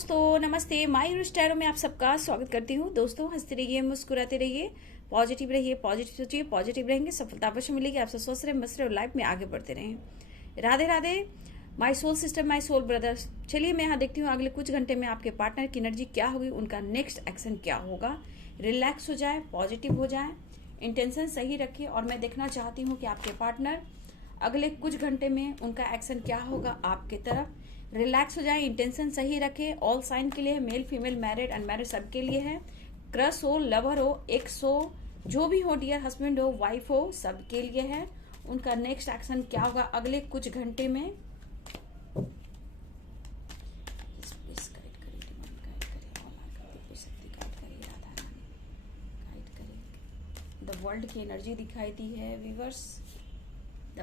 दोस्तों, नमस्ते। माय रुस्टैरो में आप सबका स्वागत करती हूँ। दोस्तों, हंसते रहिए, मुस्कुराते रहिए, पॉजिटिव रहिए, पॉजिटिव सोचिए, पॉजिटिव रहेंगे, सफलता अवश्य मिलेगी। आप सब स्वस्थ रहे, मस्त रहे और लाइफ में आगे बढ़ते रहें। Radhe Radhe my soul sister, my soul brothers. चलिए मैं यहाँ देखती हूँ अगले कुछ घंटे में आपके पार्टनर की एनर्जी क्या होगी, उनका नेक्स्ट एक्शन क्या होगा। रिलैक्स हो जाए, पॉजिटिव हो जाए, इंटेंशन सही रखिए। और मैं देखना चाहती हूँ कि आपके पार्टनर अगले कुछ घंटे में उनका एक्शन क्या होगा आपके तरफ। रिलैक्स हो जाए, इंटेंशन सही रखे। ऑल साइन के लिए है, मेल फीमेल मैरिड अनमैरिड सबके लिए है। क्रश हो, लवर हो, एक्स हो, जो भी हो डियर, हस्बैंड हो, वाइफ हो, सबके लिए है। उनका नेक्स्ट एक्शन क्या होगा अगले कुछ घंटे में। द वर्ल्ड की एनर्जी दिखाई दी है व्यूअर्स। द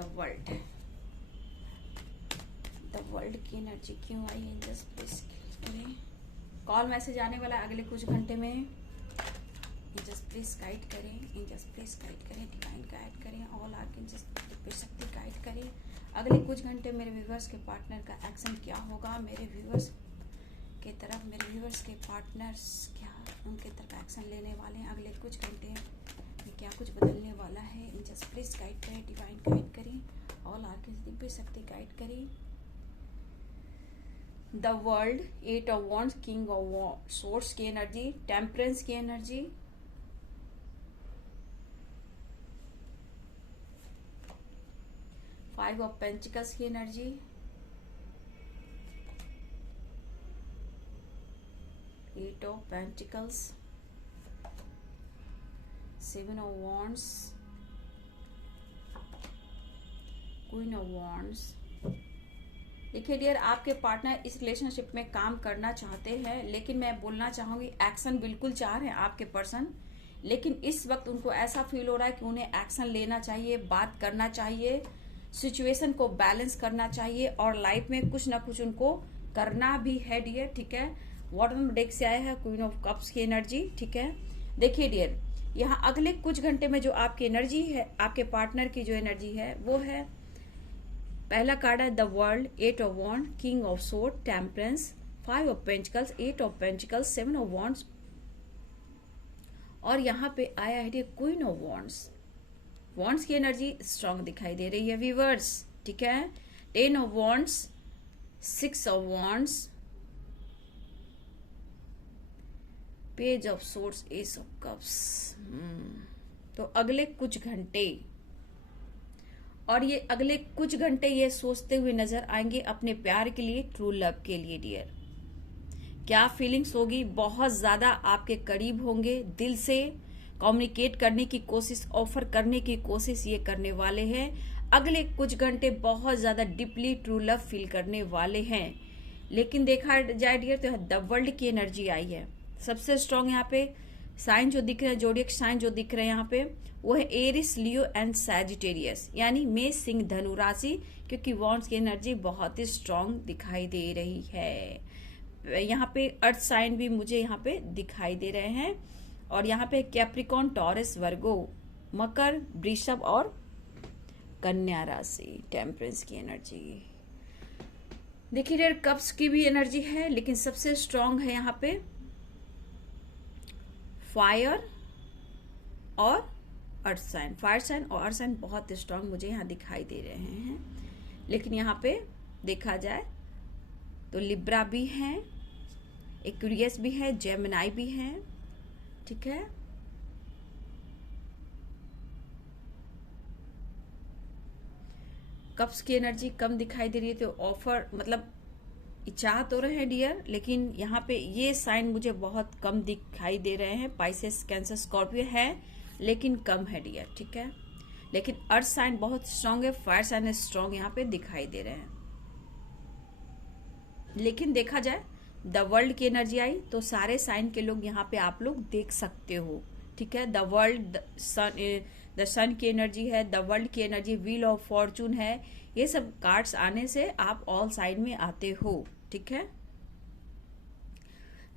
वर्ल्ड की एनर्जी क्यों आई है, जस्ट प्लीज करें। कॉल मैसेज आने वाला अगले कुछ घंटे में। जस्ट प्लीज गाइड करें, जस्ट प्लीज गाइड करें, डिवाइन गाइड करें, ऑल आर्कएंजल्स शक्ति गाइड करें। अगले कुछ घंटे मेरे व्यूअर्स के पार्टनर का एक्शन क्या होगा, मेरे व्यूअर्स के तरफ, मेरे व्यूअर्स के पार्टनर्स क्या उनके तरफ एक्शन लेने वाले हैं अगले कुछ घंटे में, क्या कुछ बदलने वाला है। जस्ट प्लीज गाइड करें, डिवाइन गाइड करें, ऑल आर्कएंजल्स शक्ति गाइड करें। The world, 8 of wands, king of swords की एनर्जी, टेम्परेंस की एनर्जी, फाइव ऑफ पेंटिकल्स की energy, eight of pentacles, seven of wands, queen of wands. देखिए dear, आपके partner इस रिलेशनशिप में काम करना चाहते हैं, लेकिन मैं बोलना चाहूंगी एक्शन बिल्कुल चाह रहे हैं आपके पर्सन, लेकिन इस वक्त उनको ऐसा फील हो रहा है कि उन्हें एक्शन लेना चाहिए, बात करना चाहिए, सिचुएशन को बैलेंस करना चाहिए और लाइफ में कुछ ना कुछ उनको करना भी है डियर। ठीक है, बॉटम डेक से आया है क्वीन ऑफ कप्स की एनर्जी। ठीक है, देखिए डियर, यहाँ अगले कुछ घंटे में जो आपकी एनर्जी है, आपके पार्टनर की जो एनर्जी है वो है, पहला कार्ड है the world, 8 of wand, king of sword, temperance, 5 of pentacles, 8 of pentacles, 7 of wands और यहाँ पे आया है क्वीन ऑफ वॉन्ड्स। वॉन्ड्स की एनर्जी स्ट्रांग दिखाई दे रही है व्यूअर्स। ठीक है, 10 of wands, 6 of wands, page of swords, ace of cups. तो अगले कुछ घंटे, और ये अगले कुछ घंटे ये सोचते हुए नजर आएंगे अपने प्यार के लिए, ट्रू लव के लिए डियर। क्या फीलिंग्स होगी, बहुत ज्यादा आपके करीब होंगे, दिल से कम्युनिकेट करने की कोशिश, ऑफर करने की कोशिश ये करने वाले हैं। अगले कुछ घंटे बहुत ज्यादा डीपली ट्रू लव फील करने वाले हैं। लेकिन देखा जाए डियर तो द वर्ल्ड की एनर्जी आई है। सबसे स्ट्रांग यहाँ पे साइन जो दिख रहे हैं, जोडियक साइन जो दिख रहे हैं यहाँ पे, वो है एरिस, लियो एंड सैजिटेरियस, यानी मेष, सिंह, धनु राशि, क्योंकि वॉन्ड्स की एनर्जी बहुत ही स्ट्रांग दिखाई दे रही है। यहाँ पे अर्थ साइन भी मुझे यहाँ पे दिखाई दे रहे हैं, और यहाँ पे कैप्रिकॉन, टॉरस, वर्गो, मकर, वृषभ और कन्या राशि, टेम्परेंस की एनर्जी। देखिए यार, कप्स की भी एनर्जी है, लेकिन सबसे स्ट्रांग है यहाँ पे फायर और अर्थ साइन। फायर साइन और अर्थ साइन बहुत स्ट्रांग मुझे यहाँ दिखाई दे रहे हैं। लेकिन यहाँ पे देखा जाए तो लिब्रा भी है, एक्वेरियस भी है, जेमिनाई भी है। ठीक है, कप्स की एनर्जी कम दिखाई दे रही है, तो ऑफर मतलब चाह तो रहे हैं डियर, लेकिन यहाँ पे ये साइन मुझे बहुत कम दिखाई दे रहे हैं। पाइसेस, कैंसर, स्कॉर्पियो है, लेकिन कम है डियर। ठीक है, लेकिन अर्थ साइन बहुत स्ट्रांग है, फायर साइन स्ट्रांग यहाँ पे दिखाई दे रहे हैं। लेकिन देखा जाए द वर्ल्ड की एनर्जी आई तो सारे साइन के लोग यहाँ पे आप लोग देख सकते हो। ठीक है, द वर्ल्ड, द सन की एनर्जी है, द वर्ल्ड की एनर्जी, व्हील ऑफ फॉर्चून है। ये सब कार्ड्स आने से आप ऑल साइन में आते हो। ठीक है,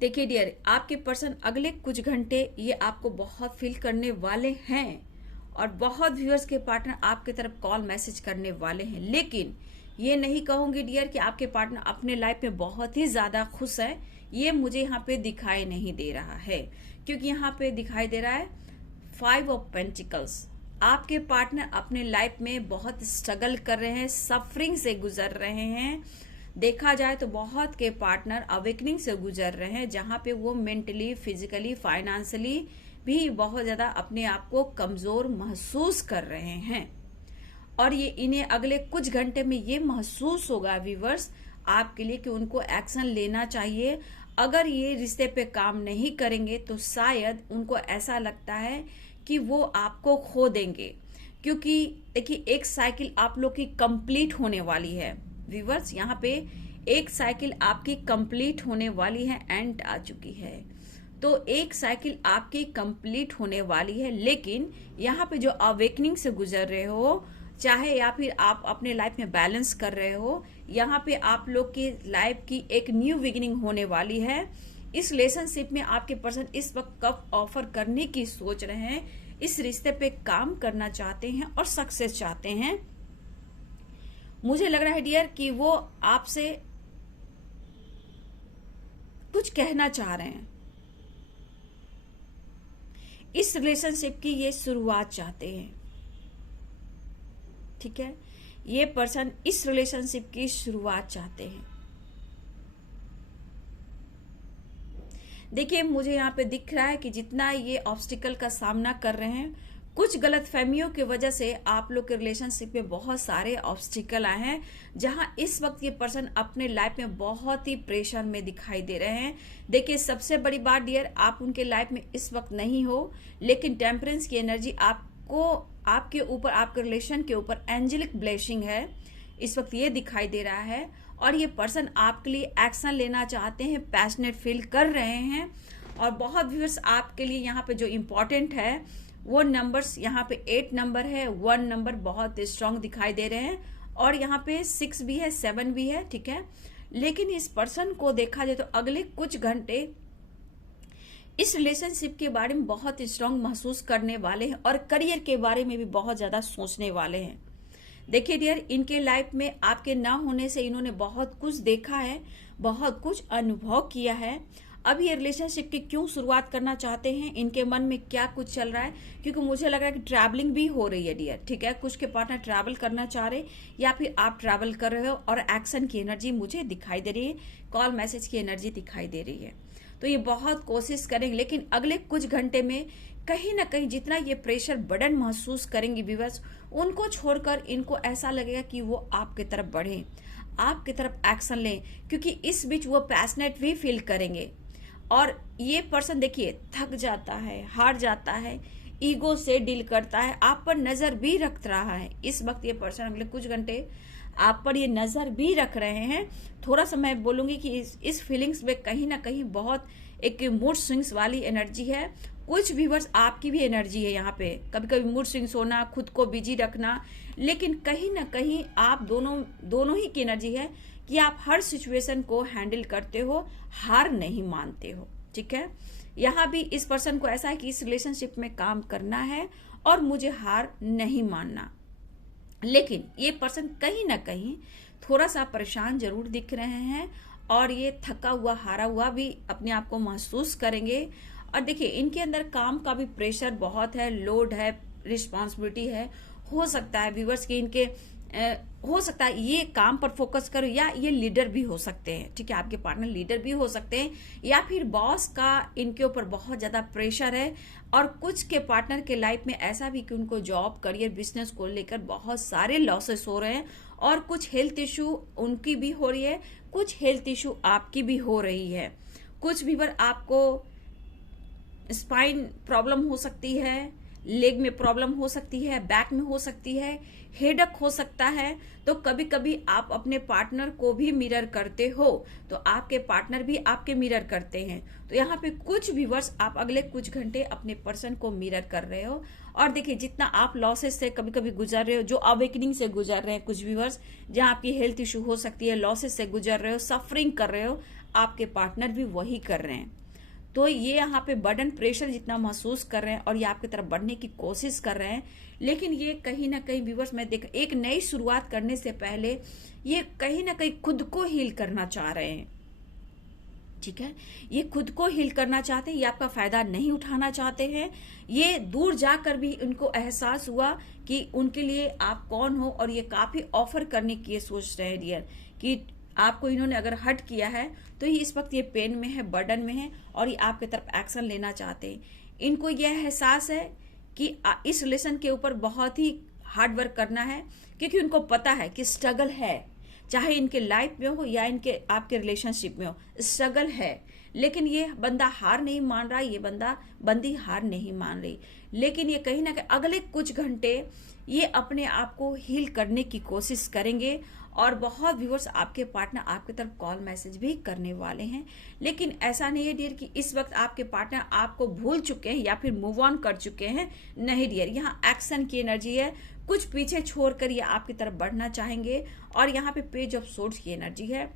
देखिए डियर, आपके पर्सन अगले कुछ घंटे ये आपको बहुत फील करने वाले हैं, और बहुत व्यूअर्स के पार्टनर आपके तरफ कॉल मैसेज करने वाले हैं। लेकिन ये नहीं कहूंगी डियर कि आपके पार्टनर अपने लाइफ में बहुत ही ज्यादा खुश है, ये मुझे यहाँ पे दिखाई नहीं दे रहा है, क्योंकि यहाँ पे दिखाई दे रहा है 5 ऑफ पेंटिकल्स। आपके पार्टनर अपने लाइफ में बहुत स्ट्रगल कर रहे हैं, सफरिंग से गुजर रहे हैं। देखा जाए तो बहुत के पार्टनर अवेकनिंग से गुजर रहे हैं, जहाँ पे वो मेंटली, फिजिकली, फाइनेंशियली भी बहुत ज्यादा अपने आप को कमजोर महसूस कर रहे हैं। और ये इन्हें अगले कुछ घंटे में ये महसूस होगा व्यूअर्स आपके लिए कि उनको एक्शन लेना चाहिए। अगर ये रिश्ते पे काम नहीं करेंगे तो शायद उनको ऐसा लगता है कि वो आपको खो देंगे, क्योंकि देखिए एक साइकिल आप लोग की कंप्लीट होने वाली है व्यूअर्स। यहाँ पे एक साइकिल आपकी कंप्लीट होने वाली है, एंड आ चुकी है। तो एक साइकिल आपकी कंप्लीट होने वाली है, लेकिन यहाँ पे जो अवेकनिंग से गुजर रहे हो, चाहे या फिर आप अपने लाइफ में बैलेंस कर रहे हो, यहाँ पे आप लोग की लाइफ की एक न्यू बिगिनिंग होने वाली है। इस रिलेशनशिप में आपके पर्सन इस वक्त कब ऑफर करने की सोच रहे हैं, इस रिश्ते पे काम करना चाहते हैं और सक्सेस चाहते हैं। मुझे लग रहा है डियर कि वो आपसे कुछ कहना चाह रहे हैं, इस रिलेशनशिप की ये शुरुआत चाहते हैं। ठीक है, ये पर्सन इस रिलेशनशिप की शुरुआत चाहते हैं। देखिए मुझे यहाँ पे दिख रहा है कि जितना ये ऑब्स्टिकल का सामना कर रहे हैं, कुछ गलत फहमियों की वजह से आप लोग के रिलेशनशिप में बहुत सारे ऑब्स्टिकल आए हैं, जहां इस वक्त ये पर्सन अपने लाइफ में बहुत ही प्रेशर में दिखाई दे रहे हैं। देखिए सबसे बड़ी बात डियर, आप उनके लाइफ में इस वक्त नहीं हो, लेकिन टेम्परेंस की एनर्जी आपको, आपके ऊपर, आपके रिलेशन के ऊपर एंजेलिक ब्लेसिंग है, इस वक्त ये दिखाई दे रहा है। और ये पर्सन आपके लिए एक्शन लेना चाहते हैं, पैशनेट फील कर रहे हैं। और बहुत व्यूअर्स आपके लिए यहाँ पे जो इम्पोर्टेंट है वो नंबर्स, यहाँ पे 8 नंबर है, 1 नंबर बहुत स्ट्रांग दिखाई दे रहे हैं, और यहाँ पे 6 भी है, 7 भी है। ठीक है, लेकिन इस पर्सन को देखा जाए तो अगले कुछ घंटे इस रिलेशनशिप के बारे में बहुत स्ट्रांग महसूस करने वाले हैं, और करियर के बारे में भी बहुत ज्यादा सोचने वाले हैं। देखिए डियर, इनके लाइफ में आपके ना होने से इन्होंने बहुत कुछ देखा है, बहुत कुछ अनुभव किया है। अब ये रिलेशनशिप की क्यों शुरुआत करना चाहते हैं, इनके मन में क्या कुछ चल रहा है, क्योंकि मुझे लग रहा है कि ट्रैवलिंग भी हो रही है डियर। ठीक है, कुछ के पार्टनर ट्रैवल करना चाह रहे, या फिर आप ट्रैवल कर रहे हो, और एक्शन की एनर्जी मुझे दिखाई दे रही है, कॉल मैसेज की एनर्जी दिखाई दे रही है। तो ये बहुत कोशिश करेंगे, लेकिन अगले कुछ घंटे में कहीं ना कहीं जितना ये प्रेशर बर्डन महसूस करेंगे व्यूअर्स, उनको छोड़कर इनको ऐसा लगेगा कि वो आपके तरफ बढ़े, आपकी तरफ एक्शन लें, क्योंकि इस बीच वो पैशनेट भी फील करेंगे। और ये पर्सन देखिए थक जाता है, हार जाता है, ईगो से डील करता है, आप पर नजर भी रख रहा है। इस वक्त ये पर्सन अगले कुछ घंटे आप पर ये नजर भी रख रहे हैं। थोड़ा सा मैं बोलूंगी कि इस फीलिंग्स में कहीं ना कहीं बहुत एक मूड स्विंग्स वाली एनर्जी है। कुछ व्यूअर्स आपकी भी एनर्जी है यहाँ पे, कभी कभी मूड स्विंग्स होना, खुद को बिजी रखना, लेकिन कहीं ना कहीं आप दोनों ही की एनर्जी है कि आप हर सिचुएशन को हैंडल करते हो, हार नहीं मानते हो। ठीक है, यहाँ भी इस पर्सन को ऐसा है कि इस रिलेशनशिप में काम करना है और मुझे हार नहीं मानना, लेकिन ये पर्सन कहीं ना कहीं थोड़ा सा परेशान जरूर दिख रहे हैं, और ये थका हुआ, हारा हुआ भी अपने आप को महसूस करेंगे। और देखिए इनके अंदर काम का भी प्रेशर बहुत है, लोड है, रिस्पॉन्सिबिलिटी है। हो सकता है व्यूअर्स की इनके हो सकता है ये काम पर फोकस करो, या ये लीडर भी हो सकते हैं। ठीक है, आपके पार्टनर लीडर भी हो सकते हैं, या फिर बॉस का इनके ऊपर बहुत ज्यादा प्रेशर है। और कुछ के पार्टनर के लाइफ में ऐसा भी कि उनको जॉब, करियर, बिजनेस को लेकर बहुत सारे लॉसेस हो रहे हैं, और कुछ हेल्थ इशू उनकी भी हो रही है, कुछ हेल्थ इशू आपकी भी हो रही है। कुछ भी पर आपको स्पाइन प्रॉब्लम हो सकती है, लेग में प्रॉब्लम हो सकती है, बैक में हो सकती है, हेडक हो सकता है। तो कभी कभी आप अपने पार्टनर को भी मिरर करते हो, तो आपके पार्टनर भी आपके मिरर करते हैं। तो यहाँ पे कुछ व्यूअर्स आप अगले कुछ घंटे अपने पर्सन को मिरर कर रहे हो। और देखिए जितना आप लॉसेस से कभी कभी गुजर रहे हो, जो अवेकनिंग से गुजर रहे हैं कुछ व्यूअर्स, जहाँ आपकी हेल्थ इशू हो सकती है, लॉसेस से गुजर रहे हो, सफरिंग कर रहे हो, आपके पार्टनर भी वही कर रहे हैं। तो ये यहाँ पे बर्डन प्रेशर जितना महसूस कर रहे हैं और ये आपकी तरफ बढ़ने की कोशिश कर रहे हैं, लेकिन ये कहीं ना कहीं व्यूअर्स मैं देख एक नई शुरुआत करने से पहले ये कहीं ना कहीं खुद को हील करना चाह रहे हैं। ठीक है, ये खुद को हील करना चाहते हैं, ये आपका फायदा नहीं उठाना चाहते हैं। ये दूर जाकर भी उनको एहसास हुआ कि उनके लिए आप कौन हो, और ये काफी ऑफर करने की ये सोच रहे हैं डियर कि आपको इन्होंने अगर हट किया है तो ये इस वक्त ये पेन में है, बर्डन में है, और ये आपके तरफ एक्शन लेना चाहते हैं। इनको यह एहसास है कि इस रिलेशन के ऊपर बहुत ही हार्ड वर्क करना है, क्योंकि उनको पता है कि स्ट्रगल है, चाहे इनके लाइफ में हो या इनके आपके रिलेशनशिप में हो, स्ट्रगल है। लेकिन ये बंदा हार नहीं मान रहा, ये बंदी हार नहीं मान रही, लेकिन ये कहीं ना कहीं अगले कुछ घंटे ये अपने आप को हील करने की कोशिश करेंगे। और बहुत व्यूअर्स आपके पार्टनर आपकी तरफ कॉल मैसेज भी करने वाले हैं, लेकिन ऐसा नहीं है डियर कि इस वक्त आपके पार्टनर आपको भूल चुके हैं या फिर मूव ऑन कर चुके हैं। नहीं डियर, यहाँ एक्शन की एनर्जी है, कुछ पीछे छोड़कर ये आपकी तरफ बढ़ना चाहेंगे। और यहाँ पे पेज ऑफ सोर्ड्स की एनर्जी है,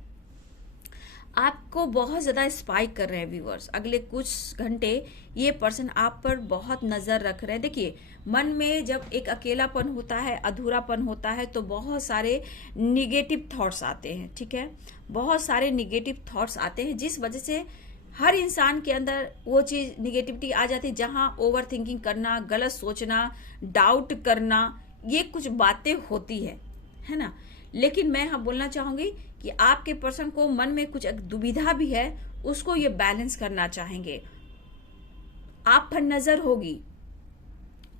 आपको बहुत ज्यादा स्पाइक कर रहे हैं व्यूअर्स। अगले कुछ घंटे ये पर्सन आप पर बहुत नजर रख रहे हैं। देखिए, मन में जब एक अकेलापन होता है, अधूरापन होता है, तो बहुत सारे निगेटिव थॉट्स आते हैं। ठीक है, बहुत सारे निगेटिव थॉट्स आते हैं, जिस वजह से हर इंसान के अंदर वो चीज निगेटिविटी आ जाती है, जहां ओवर थिंकिंग करना, गलत सोचना, डाउट करना, ये कुछ बातें होती है ना। लेकिन मैं बोलना चाहूंगी कि आपके पर्सन को मन में कुछ दुविधा भी है, उसको ये बैलेंस करना चाहेंगे। आप पर नजर होगी,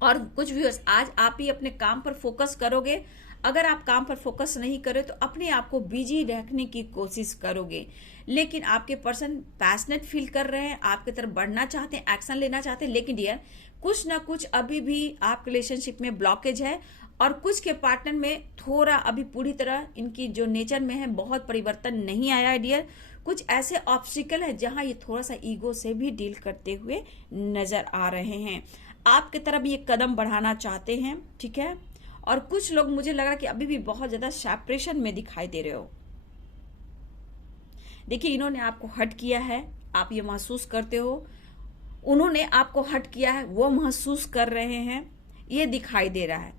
और कुछ भी आज आप ही अपने काम पर फोकस करोगे। अगर आप काम पर फोकस नहीं करो तो अपने आप को बिजी रखने की कोशिश करोगे। लेकिन आपके पर्सन पैशनेट फील कर रहे हैं, आपकी तरफ बढ़ना चाहते हैं, एक्शन लेना चाहते हैं, लेकिन डियर कुछ ना कुछ अभी भी आप रिलेशनशिप में ब्लॉकेज है, और कुछ के पार्टनर में थोड़ा अभी पूरी तरह इनकी जो नेचर में है बहुत परिवर्तन नहीं आया है डियर। कुछ ऐसे ऑब्स्टिकल है जहां ये थोड़ा सा ईगो से भी डील करते हुए नजर आ रहे हैं। आपकी तरफ ये कदम बढ़ाना चाहते हैं। ठीक है, और कुछ लोग मुझे लग रहा है कि अभी भी बहुत ज्यादा सेपरेशन में दिखाई दे रहे हो। देखिए, इन्होंने आपको हट किया है, आप ये महसूस करते हो, उन्होंने आपको हट किया है, वो महसूस कर रहे हैं, ये दिखाई दे रहा है।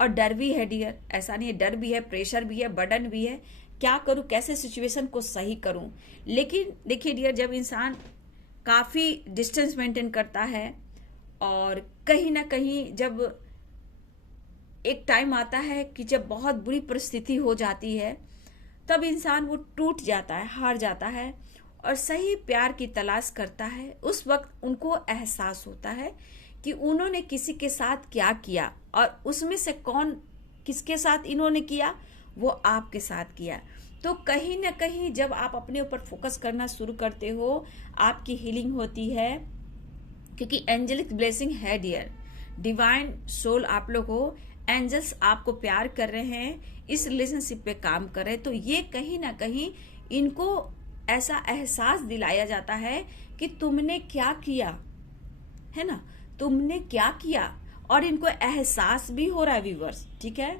और डर भी है डियर, ऐसा नहीं है, डर भी है, प्रेशर भी है, बर्डन भी है, क्या करूं, कैसे सिचुएशन को सही करूं। लेकिन देखिए डियर, जब इंसान काफी डिस्टेंस मेंटेन करता है, और कहीं ना कहीं जब एक टाइम आता है कि जब बहुत बुरी परिस्थिति हो जाती है, तब इंसान वो टूट जाता है, हार जाता है, और सही प्यार की तलाश करता है। उस वक्त उनको एहसास होता है कि उन्होंने किसी के साथ क्या किया, और उसमें से कौन किसके साथ इन्होंने किया, वो आपके साथ किया। तो कहीं ना कहीं जब आप अपने ऊपर फोकस करना शुरू करते हो, आपकी हीलिंग होती है, क्योंकि एंजेलिक ब्लेसिंग है डियर, डिवाइन सोल आप लोग हो, एंजल्स आपको प्यार कर रहे हैं, इस रिलेशनशिप पे काम कर रहे हैं। तो ये कहीं ना कहीं इनको ऐसा एहसास दिलाया जाता है कि तुमने क्या किया है ना, तुमने क्या किया, और इनको एहसास भी हो रहा है व्यूअर्स। ठीक है,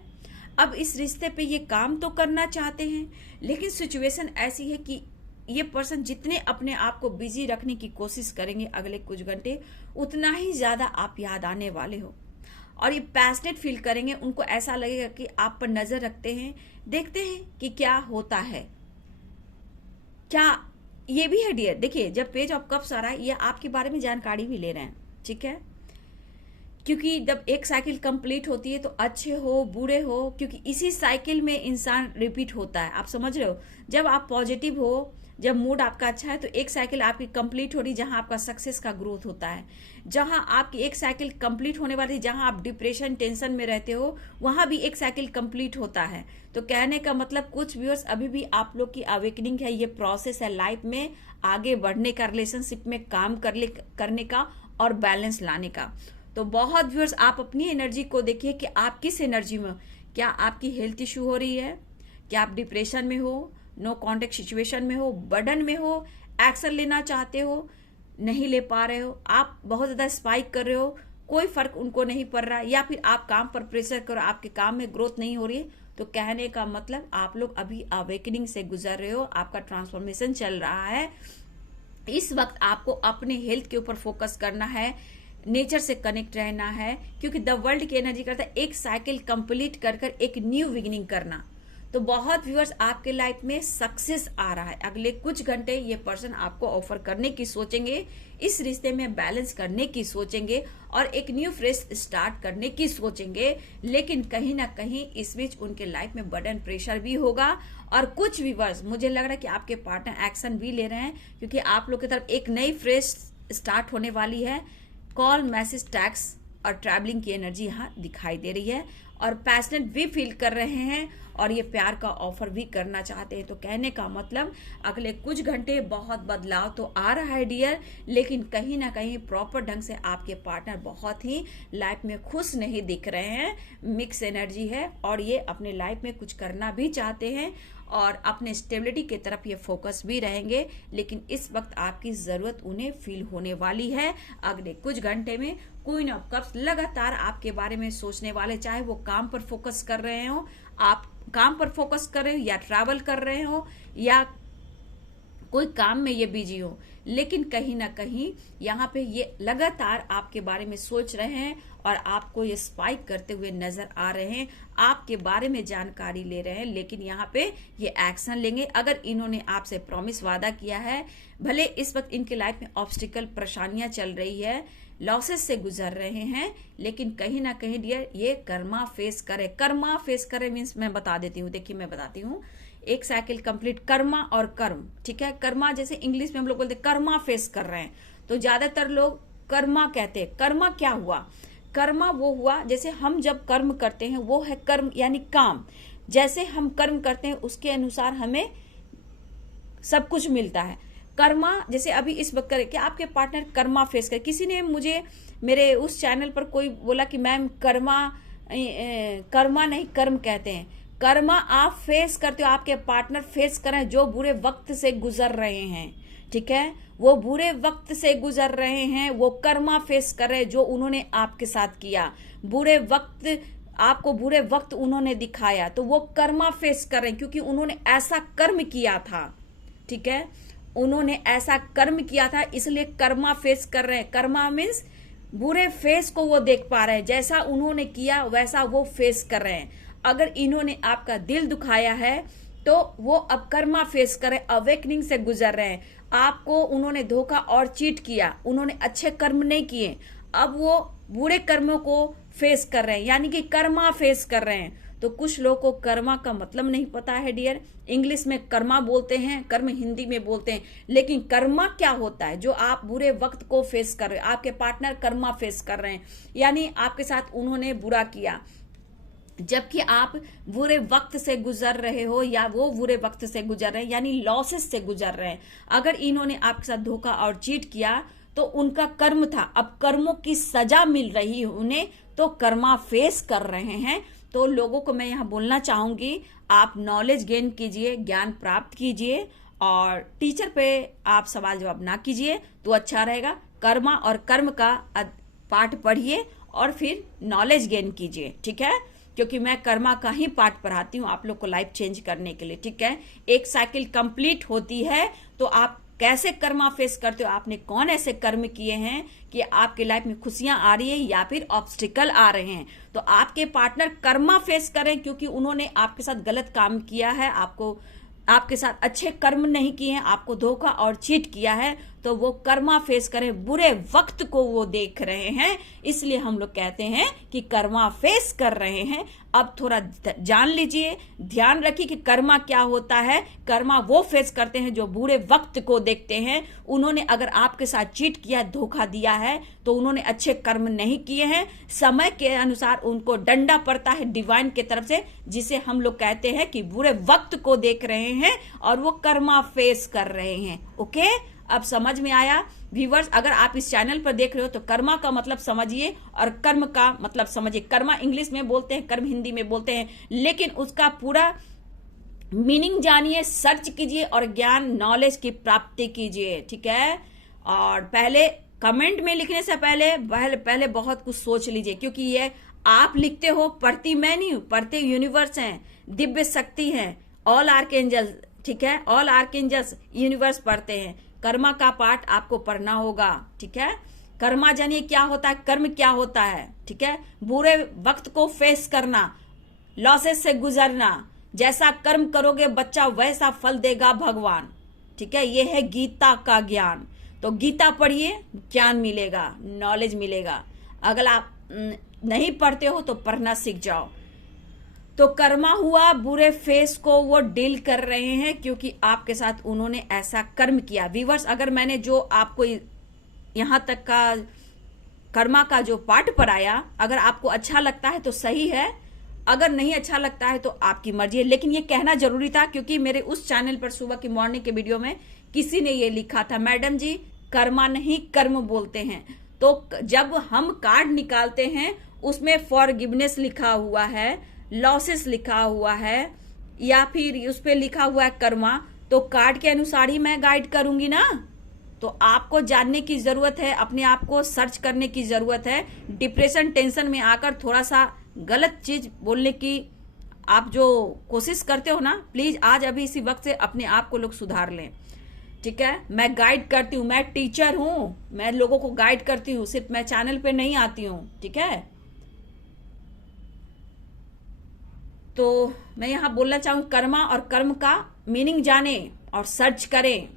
अब इस रिश्ते पे ये काम तो करना चाहते हैं, लेकिन सिचुएशन ऐसी है कि ये पर्सन जितने अपने आप को बिजी रखने की कोशिश करेंगे अगले कुछ घंटे, उतना ही ज्यादा आप याद आने वाले हो, और ये पैशनेट फील करेंगे। उनको ऐसा लगेगा कि आप पर नजर रखते हैं, देखते हैं कि क्या होता है, क्या ये भी है डियर। देखिए, जब पेज ऑफ कप्स आ रहा है, ये आपके बारे में जानकारी भी ले रहे हैं। ठीक है, क्योंकि जब एक साइकिल कंप्लीट होती है तो अच्छे हो बुरे हो, क्योंकि इसी साइकिल में इंसान रिपीट होता है। आप समझ रहे हो, जब आप पॉजिटिव हो, जब मूड आपका अच्छा है, तो एक साइकिल आपकी कंप्लीट हो रही, जहां आपका सक्सेस का ग्रोथ होता है। जहां आपकी एक साइकिल कंप्लीट होने वाली, जहां आप डिप्रेशन टेंशन में रहते हो, वहां भी एक साइकिल कंप्लीट होता है। तो कहने का मतलब कुछ व्यूअर्स अभी भी आप लोग की अवेकनिंग है, ये प्रोसेस है लाइफ में आगे बढ़ने का, रिलेशनशिप में काम करने का और बैलेंस लाने का। तो बहुत व्यूअर्स आप अपनी एनर्जी को देखिए कि आप किस एनर्जी में हो। क्या आपकी हेल्थ इश्यू हो रही है, क्या आप डिप्रेशन में हो, नो कॉन्टेक्ट सिचुएशन में हो, बर्डन में हो, एक्शन लेना चाहते हो, नहीं ले पा रहे हो, आप बहुत ज्यादा स्पाइक कर रहे हो, कोई फर्क उनको नहीं पड़ रहा, या फिर आप काम पर प्रेशर करो, आपके काम में ग्रोथ नहीं हो रही है। तो कहने का मतलब आप लोग अभी अवेकनिंग से गुजर रहे हो, आपका ट्रांसफॉर्मेशन चल रहा है। इस वक्त आपको अपने हेल्थ के ऊपर फोकस करना है, नेचर से कनेक्ट रहना है, क्योंकि द वर्ल्ड की एनर्जी करता है एक साइकिल कंप्लीट कर कर एक न्यू बिगिनिंग करना। तो बहुत व्यूअर्स आपके लाइफ में सक्सेस आ रहा है। अगले कुछ घंटे ये पर्सन आपको ऑफर करने की सोचेंगे, इस रिश्ते में बैलेंस करने की सोचेंगे और एक न्यू फ्रेश स्टार्ट करने की सोचेंगे। लेकिन कहीं ना कहीं इस बीच उनके लाइफ में बर्डन प्रेशर भी होगा। और कुछ व्यूअर्स मुझे लग रहा है कि आपके पार्टनर एक्शन भी ले रहे हैं, क्योंकि आप लोग की तरफ एक नई फ्रेश स्टार्ट होने वाली है। कॉल, मैसेज, टैक्स और ट्रैवलिंग की एनर्जी यहाँ दिखाई दे रही है और पैशनेट भी फील कर रहे हैं और ये प्यार का ऑफर भी करना चाहते हैं। तो कहने का मतलब अगले कुछ घंटे बहुत बदलाव तो आ रहा है डियर, लेकिन कहीं ना कहीं प्रॉपर ढंग से आपके पार्टनर बहुत ही लाइफ में खुश नहीं दिख रहे हैं। मिक्स एनर्जी है और ये अपने लाइफ में कुछ करना भी चाहते हैं और अपने स्टेबिलिटी की तरफ ये फोकस भी रहेंगे। लेकिन इस वक्त आपकी जरूरत उन्हें फील होने वाली है। अगले कुछ घंटे में क्वीन ऑफ कप्स लगातार आपके बारे में सोचने वाले, चाहे वो काम पर फोकस कर रहे हो, आप काम पर फोकस कर रहे हो या ट्रैवल कर रहे हो या कोई काम में ये बिजी हो, लेकिन कहीं ना कहीं यहाँ पे ये लगातार आपके बारे में सोच रहे हैं और आपको ये स्पाइक करते हुए नजर आ रहे हैं, आपके बारे में जानकारी ले रहे हैं। लेकिन यहाँ पे ये एक्शन लेंगे। अगर इन्होंने आपसे प्रॉमिस वादा किया है, भले इस वक्त इनके लाइफ में ऑब्स्टिकल परेशानियां चल रही है, लॉसेस से गुजर रहे हैं, लेकिन कहीं ना कहीं डियर ये कर्मा फेस करे। कर्मा फेस करे मीन्स मैं बता देती हूँ, देखिए मैं बताती हूँ। एक साइकिल कंप्लीट, कर्मा और कर्म, ठीक है। कर्मा जैसे इंग्लिश में हम लोग बोलते हैं कर्मा फेस कर रहे हैं, तो ज्यादातर लोग कर्मा कहते हैं। कर्मा क्या हुआ? कर्मा वो हुआ जैसे हम जब कर्म करते हैं, वो है कर्म यानी काम। जैसे हम कर्म करते हैं उसके अनुसार हमें सब कुछ मिलता है। कर्मा जैसे अभी इस वक्त करे कि आपके पार्टनर कर्मा फेस करे। किसी ने मुझे मेरे उस चैनल पर कोई बोला कि मैम कर्मा नहीं कर्म कहते हैं। कर्मा आप फेस करते हो, आपके पार्टनर फेस कर रहे हैं जो बुरे वक्त से गुजर रहे हैं, ठीक है। वो बुरे वक्त से गुजर रहे हैं, वो कर्मा फेस कर रहे हैं जो उन्होंने आपके साथ किया। बुरे वक्त, आपको बुरे वक्त उन्होंने दिखाया, तो वो कर्मा फेस कर रहे हैं क्योंकि उन्होंने ऐसा कर्म किया था, ठीक है। उन्होंने ऐसा कर्म किया था, इसलिए कर्मा फेस कर रहे हैं। कर्मा मीन्स बुरे फेस को वो देख पा रहे हैं, जैसा उन्होंने किया वैसा वो फेस कर रहे हैं। अगर इन्होंने आपका दिल दुखाया है तो वो अब कर्मा फेस कर रहे, अवेकनिंग से गुजर रहे हैं। आपको उन्होंने धोखा और चीट किया, उन्होंने अच्छे कर्म नहीं किए, अब वो बुरे कर्मों को फेस कर रहे हैं, यानी कि कर्मा फेस कर रहे हैं। तो कुछ लोगों को कर्मा का मतलब नहीं पता है डियर। इंग्लिश में कर्मा बोलते हैं, कर्म हिंदी में बोलते हैं, लेकिन कर्मा क्या होता है? जो आप बुरे वक्त को फेस कर रहे हैं, आपके पार्टनर कर्मा फेस कर रहे हैं, यानी आपके साथ उन्होंने बुरा किया, जबकि आप बुरे वक्त से गुजर रहे हो या वो बुरे वक्त से गुजर रहे हैं, यानी लॉसेस से गुजर रहे हैं। अगर इन्होंने आपके साथ धोखा और चीट किया तो उनका कर्म था, अब कर्मों की सजा मिल रही है उन्हें, तो कर्मा फेस कर रहे हैं। तो लोगों को मैं यहाँ बोलना चाहूंगी, आप नॉलेज गेन कीजिए, ज्ञान प्राप्त कीजिए और टीचर पे आप सवाल जवाब ना कीजिए तो अच्छा रहेगा। कर्मा और कर्म का पाठ पढ़िए और फिर नॉलेज गेन कीजिए, ठीक है, क्योंकि मैं कर्मा का ही पाठ पढ़ाती हूँ आप लोग को लाइफ चेंज करने के लिए, ठीक है। एक साइकिल कंप्लीट होती है तो आप कैसे कर्मा फेस करते हो, आपने कौन ऐसे कर्म किए हैं कि आपके लाइफ में खुशियां आ रही है या फिर ऑब्स्टिकल आ रहे हैं। तो आपके पार्टनर कर्मा फेस करें क्योंकि उन्होंने आपके साथ गलत काम किया है, आपके साथ अच्छे कर्म नहीं किए हैं, आपको धोखा और चीट किया है, तो वो कर्मा फेस करें। बुरे वक्त को वो देख रहे हैं, इसलिए हम लोग कहते हैं कि कर्मा फेस कर रहे हैं। अब थोड़ा जान लीजिए, ध्यान रखिए कि कर्मा क्या होता है। कर्मा वो फेस करते हैं जो बुरे वक्त को देखते हैं। उन्होंने अगर आपके साथ चीट किया, धोखा दिया है, तो उन्होंने अच्छे कर्म नहीं किए हैं। समय के अनुसार उनको डंडा पड़ता है डिवाइन की तरफ से, जिसे हम लोग कहते हैं कि बुरे वक्त को देख रहे हैं और वो कर्मा फेस कर रहे हैं। ओके, अब समझ में आया व्यूवर्स? अगर आप इस चैनल पर देख रहे हो तो कर्मा का मतलब समझिए और कर्म का मतलब समझिए। कर्मा इंग्लिश में बोलते हैं, कर्म हिंदी में बोलते हैं, लेकिन उसका पूरा मीनिंग जानिए, सर्च कीजिए और ज्ञान नॉलेज की प्राप्ति कीजिए, ठीक है। और पहले कमेंट में लिखने से पहले बहुत कुछ सोच लीजिए, क्योंकि ये आप लिखते हो, पढ़ती मैं नहीं हूं, पढ़ते यूनिवर्स हैं, दिव्य शक्ति है, ऑल आर्कएंजल्स, ठीक है, ऑल आर्कएंजल्स यूनिवर्स पढ़ते हैं। कर्मा का पाठ आपको पढ़ना होगा, ठीक है। कर्मा जानिए क्या होता है, कर्म क्या होता है, ठीक है। बुरे वक्त को फेस करना, लॉसेस से गुजरना, जैसा कर्म करोगे बच्चा वैसा फल देगा भगवान, ठीक है। ये है गीता का ज्ञान। तो गीता पढ़िए, ज्ञान मिलेगा, नॉलेज मिलेगा। अगर आप नहीं पढ़ते हो तो पढ़ना सीख जाओ। तो कर्मा हुआ, बुरे फेस को वो डील कर रहे हैं क्योंकि आपके साथ उन्होंने ऐसा कर्म किया। व्यूअर्स, अगर मैंने जो आपको यहां तक का कर्मा का जो पाठ पढ़ाया, अगर आपको अच्छा लगता है तो सही है, अगर नहीं अच्छा लगता है तो आपकी मर्जी है। लेकिन ये कहना जरूरी था क्योंकि मेरे उस चैनल पर सुबह की मॉर्निंग के वीडियो में किसी ने ये लिखा था, मैडम जी कर्मा नहीं कर्म बोलते हैं। तो जब हम कार्ड निकालते हैं उसमें फॉरगिवनेस लिखा हुआ है, लॉसेस लिखा हुआ है, या फिर उस पर लिखा हुआ है कर्मा, तो कार्ड के अनुसार ही मैं गाइड करूंगी ना। तो आपको जानने की जरूरत है, अपने आप को सर्च करने की जरूरत है। डिप्रेशन टेंशन में आकर थोड़ा सा गलत चीज बोलने की आप जो कोशिश करते हो ना, प्लीज आज अभी इसी वक्त से अपने आप को लोग सुधार लें, ठीक है। मैं गाइड करती हूँ, मैं टीचर हूं, मैं लोगों को गाइड करती हूँ, सिर्फ मैं चैनल पे नहीं आती हूँ, ठीक है। तो मैं यहां बोलना चाहूँ, कर्मा और कर्म का मीनिंग जाने और सर्च करें।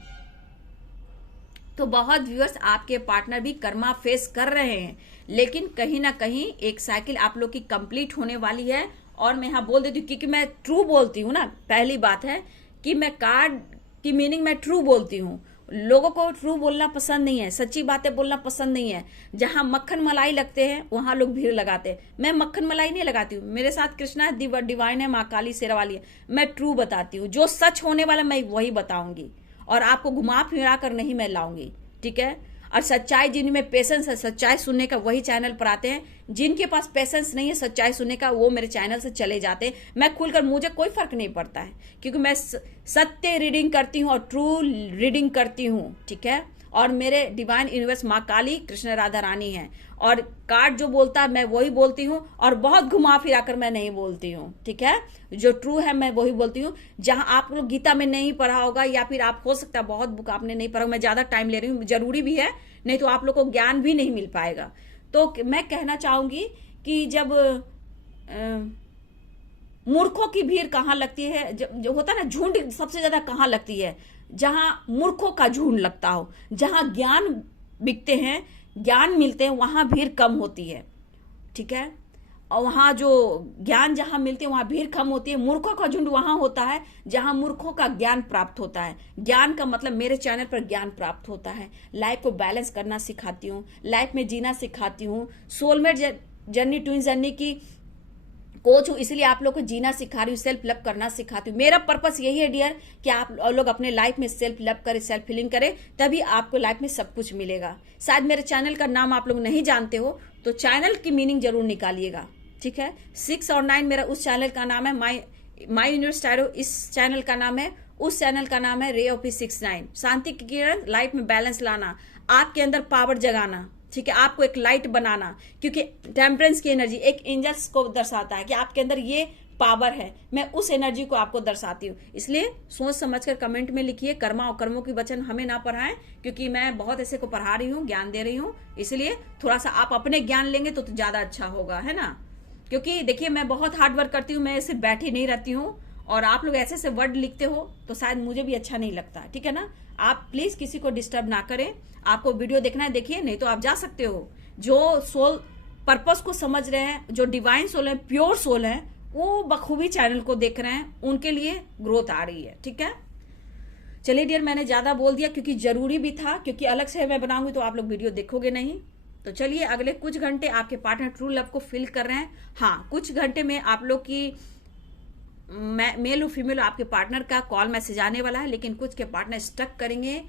तो बहुत व्यूअर्स, आपके पार्टनर भी कर्मा फेस कर रहे हैं, लेकिन कहीं ना कहीं एक साइकिल आप लोग की कंप्लीट होने वाली है। और मैं यहां बोल देती हूँ क्योंकि मैं ट्रू बोलती हूँ ना, पहली बात है कि मैं कार्ड की मीनिंग मैं ट्रू बोलती हूँ। लोगों को ट्रू बोलना पसंद नहीं है, सच्ची बातें बोलना पसंद नहीं है। जहां मक्खन मलाई लगते हैं वहां लोग भीड़ लगाते हैं। मैं मक्खन मलाई नहीं लगाती हूँ, मेरे साथ कृष्णा डिवाइन है, माँ काली शेरावाली है। मैं ट्रू बताती हूँ, जो सच होने वाला मैं वही बताऊंगी और आपको घुमा फिरा कर नहीं मैं लाऊंगी, ठीक है। और सच्चाई जिनमें पेशेंस है सच्चाई सुनने का, वही चैनल पर आते हैं। जिनके पास पेशेंस नहीं है सच्चाई सुनने का, वो मेरे चैनल से चले जाते हैं। मैं खुलकर, मुझे कोई फर्क नहीं पड़ता है क्योंकि मैं सत्य रीडिंग करती हूँ और ट्रू रीडिंग करती हूँ, ठीक है। और मेरे डिवाइन यूनिवर्स माँ काली कृष्ण राधा रानी है, और कार्ड जो बोलता है मैं वही बोलती हूँ, और बहुत घुमा फिरा कर मैं नहीं बोलती हूँ, ठीक है। जो ट्रू है मैं वही बोलती हूँ। जहां आप लोग गीता में नहीं पढ़ा होगा, या फिर आप हो सकता है बहुत बुक आपने नहीं पढ़ा, मैं ज्यादा टाइम ले रही हूँ, जरूरी भी है, नहीं तो आप लोग को ज्ञान भी नहीं मिल पाएगा। तो मैं कहना चाहूंगी कि जब मूर्खों की भीड़ कहाँ लगती है, जो होता है ना, झुंड सबसे ज्यादा कहाँ लगती है, जहां मूर्खों का झुंड लगता हो। जहां ज्ञान बिकते हैं, ज्ञान मिलते हैं, वहां भीड़ कम होती है, ठीक है। और वहां जो ज्ञान जहां मिलते हैं वहां भीड़ कम होती है। मूर्खों का झुंड वहां होता है जहां मूर्खों का ज्ञान प्राप्त होता है। ज्ञान का मतलब मेरे चैनल पर ज्ञान प्राप्त होता है। लाइफ को बैलेंस करना सिखाती हूँ, लाइफ में जीना सिखाती हूँ, सोलमेट जर्नी, ट्विन जर्नी की कोच हूँ, इसलिए आप लोग को जीना सिखा रही हूँ, सेल्फ लव करना सिखाती हूँ। मेरा पर्पस यही है डियर कि आप लोग अपने लाइफ में सेल्फ लव करें, सेल्फ फीलिंग करें, तभी आपको लाइफ में सब कुछ मिलेगा। शायद मेरे चैनल का नाम आप लोग नहीं जानते हो तो चैनल की मीनिंग जरूर निकालिएगा, ठीक है। 6 और 9 मेरा उस चैनल का नाम है, माई यूनिवर्स टैरो इस चैनल का नाम है, उस चैनल का नाम है रे ऑफ 69। शांति की किरण, लाइफ में बैलेंस लाना, आपके अंदर पावर जगाना, ठीक है, आपको एक लाइट बनाना। क्योंकि टेम्परेंस की एनर्जी एक एंजल्स को दर्शाता है कि आपके अंदर ये पावर है, मैं उस एनर्जी को आपको दर्शाती हूँ। इसलिए सोच समझकर कमेंट में लिखिए, कर्मा और कर्मों की वचन हमें ना पढ़ाएं, क्योंकि मैं बहुत ऐसे को पढ़ा रही हूँ, ज्ञान दे रही हूँ। इसलिए थोड़ा सा आप अपने ज्ञान लेंगे तो ज्यादा अच्छा होगा, है ना। क्योंकि देखिए मैं बहुत हार्ड वर्क करती हूँ, मैं सिर्फ बैठी नहीं रहती हूँ, और आप लोग ऐसे वर्ड लिखते हो तो शायद मुझे भी अच्छा नहीं लगता, ठीक है ना। आप प्लीज किसी को डिस्टर्ब ना करें। आपको वीडियो देखना है देखिए, नहीं तो आप जा सकते हो। जो सोल पर्पस को समझ रहे हैं, जो डिवाइन सोल है, प्योर सोल है, वो बखूबी चैनल को देख रहे हैं, उनके लिए ग्रोथ आ रही है, ठीक है। चलिए डियर, मैंने ज्यादा बोल दिया क्योंकि जरूरी भी था, क्योंकि अलग से मैं बनाऊंगी तो आप लोग वीडियो देखोगे नहीं। तो चलिए, अगले कुछ घंटे आपके पार्टनर ट्रू लव को फील कर रहे हैं। हाँ, कुछ घंटे में आप लोग की मेल और फीमेल आपके पार्टनर का कॉल मैसेज आने वाला है, लेकिन कुछ के पार्टनर स्टक करेंगे,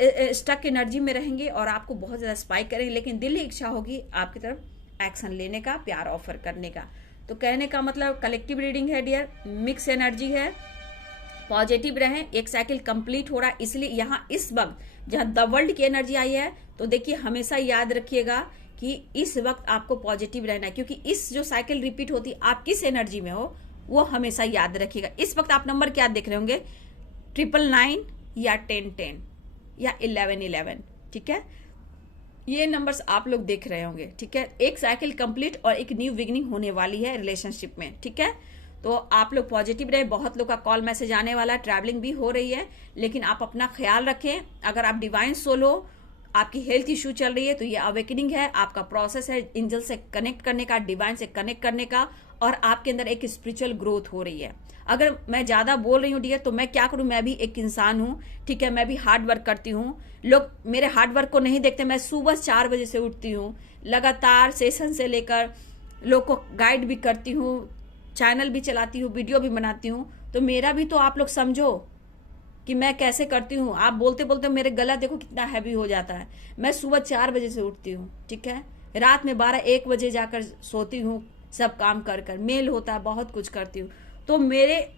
स्टक एनर्जी में रहेंगे और आपको बहुत ज्यादा स्पाइक करेंगे, लेकिन दिल की इच्छा होगी आपकी तरफ एक्शन लेने का, प्यार ऑफर करने का। तो कहने का मतलब कलेक्टिव रीडिंग है डियर, मिक्स एनर्जी है, पॉजिटिव रहें। एक साइकिल कंप्लीट हो रहा है, इसलिए यहाँ इस वक्त जहाँ द वर्ल्ड की एनर्जी आई है, तो देखिए हमेशा याद रखिएगा कि इस वक्त आपको पॉजिटिव रहना है, क्योंकि इस जो साइकिल रिपीट होती है, आप किस एनर्जी में हो वो हमेशा याद रखिएगा। इस वक्त आप नंबर क्या देख रहे होंगे, 999 या 1010, या 1111, ठीक है। ये नंबर्स आप लोग देख रहे होंगे, ठीक है। एक साइकिल कंप्लीट और एक न्यू बिगिनिंग होने वाली है रिलेशनशिप में, ठीक है। तो आप लोग पॉजिटिव रहे। बहुत लोग का कॉल मैसेज आने वाला है, ट्रैवलिंग भी हो रही है, लेकिन आप अपना ख्याल रखें। अगर आप डिवाइन सोल हो, आपकी हेल्थ इशू चल रही है, तो ये अवेकनिंग है, आपका प्रोसेस है एंजल से कनेक्ट करने का, डिवाइन से कनेक्ट करने का, और आपके अंदर एक स्पिरिचुअल ग्रोथ हो रही है। अगर मैं ज्यादा बोल रही हूँ डियर, तो मैं क्या करूँ, मैं भी एक इंसान हूँ, ठीक है। मैं भी हार्ड वर्क करती हूँ। लोग मेरे हार्ड वर्क को नहीं देखते। मैं सुबह 4 बजे से उठती हूँ, लगातार सेशन से लेकर लोग को गाइड भी करती हूँ, चैनल भी चलाती हूँ, वीडियो भी बनाती हूँ। तो मेरा भी तो आप लोग समझो कि मैं कैसे करती हूँ। आप बोलते बोलते मेरे गला देखो कितना हैवी हो जाता है। मैं सुबह 4 बजे से उठती हूँ, ठीक है। रात में 12-1 बजे जाकर सोती हूँ, सब काम कर कर, मेल होता है, बहुत कुछ करती हूँ। तो मेरे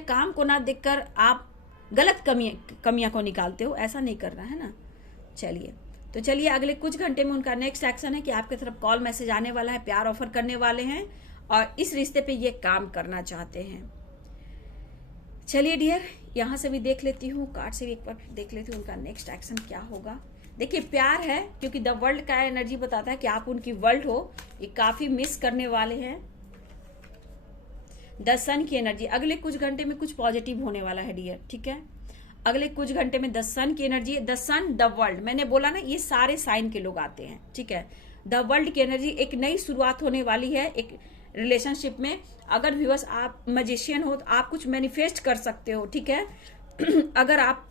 काम को ना देखकर आप गलत कमियां को निकालते हो, ऐसा नहीं करना है ना। चलिए अगले कुछ घंटे में उनका नेक्स्ट एक्शन है कि आपके तरफ कॉल मैसेज आने वाला है, प्यार ऑफर करने वाले हैं और इस रिश्ते पे ये काम करना चाहते हैं। चलिए डियर, यहां से भी देख लेती हूँ, कार्ड से भी एक बार देख लेती हूँ उनका नेक्स्ट एक्शन क्या होगा। देखिए प्यार है, क्योंकि द वर्ल्ड का एनर्जी बताता है कि आप उनकी वर्ल्ड हो, ये काफी मिस करने वाले हैं। द सन की एनर्जी, अगले कुछ घंटे में कुछ पॉजिटिव होने वाला है डियर, ठीक है। अगले कुछ घंटे में द सन की energy, the sun the world, मैंने बोला ना ये सारे साइन के लोग आते हैं, ठीक है। द वर्ल्ड की एनर्जी, एक नई शुरुआत होने वाली है एक रिलेशनशिप में। अगर व्यूअर्स आप मैजिशियन हो तो आप कुछ मैनिफेस्ट कर सकते हो, ठीक है। अगर आप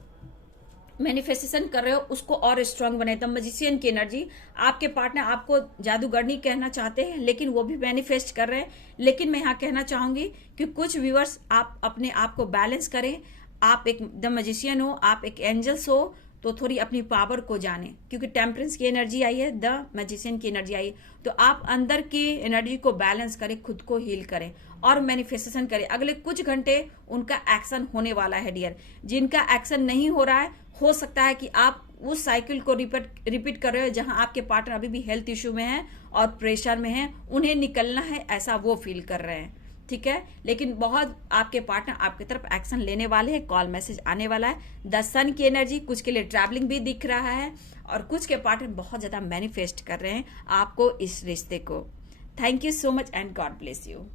मैनिफेस्टेशन कर रहे हो, उसको और स्ट्रांग बने। द मैजिशियन की एनर्जी, आपके पार्टनर आपको जादूगरनी कहना चाहते हैं, लेकिन वो भी मैनिफेस्ट कर रहे हैं। लेकिन मैं यहाँ कहना चाहूंगी कि कुछ व्यूअर्स आप अपने आप को बैलेंस करें। आप एक द मैजिशियन हो, आप एक एंजल्स हो, तो थोड़ी अपनी पावर को जाने, क्योंकि टेम्परेंस की एनर्जी आई है, द मैजिशियन की एनर्जी आई है। तो आप अंदर की एनर्जी को बैलेंस करें, खुद को हील करें और मैनिफेस्टेशन करें। अगले कुछ घंटे उनका एक्शन होने वाला है डियर। जिनका एक्शन नहीं हो रहा है, हो सकता है कि आप उस साइकिल को रिपीट कर रहे हो जहां आपके पार्टनर अभी भी हेल्थ इश्यू में है और प्रेशर में है, उन्हें निकलना है, ऐसा वो फील कर रहे हैं, ठीक है। लेकिन बहुत आपके पार्टनर आपकी तरफ एक्शन लेने वाले हैं, कॉल मैसेज आने वाला है। द सन की एनर्जी, कुछ के लिए ट्रैवलिंग भी दिख रहा है और कुछ के पार्टनर बहुत ज्यादा मैनिफेस्ट कर रहे हैं आपको, इस रिश्ते को। Thank you so much and God bless you.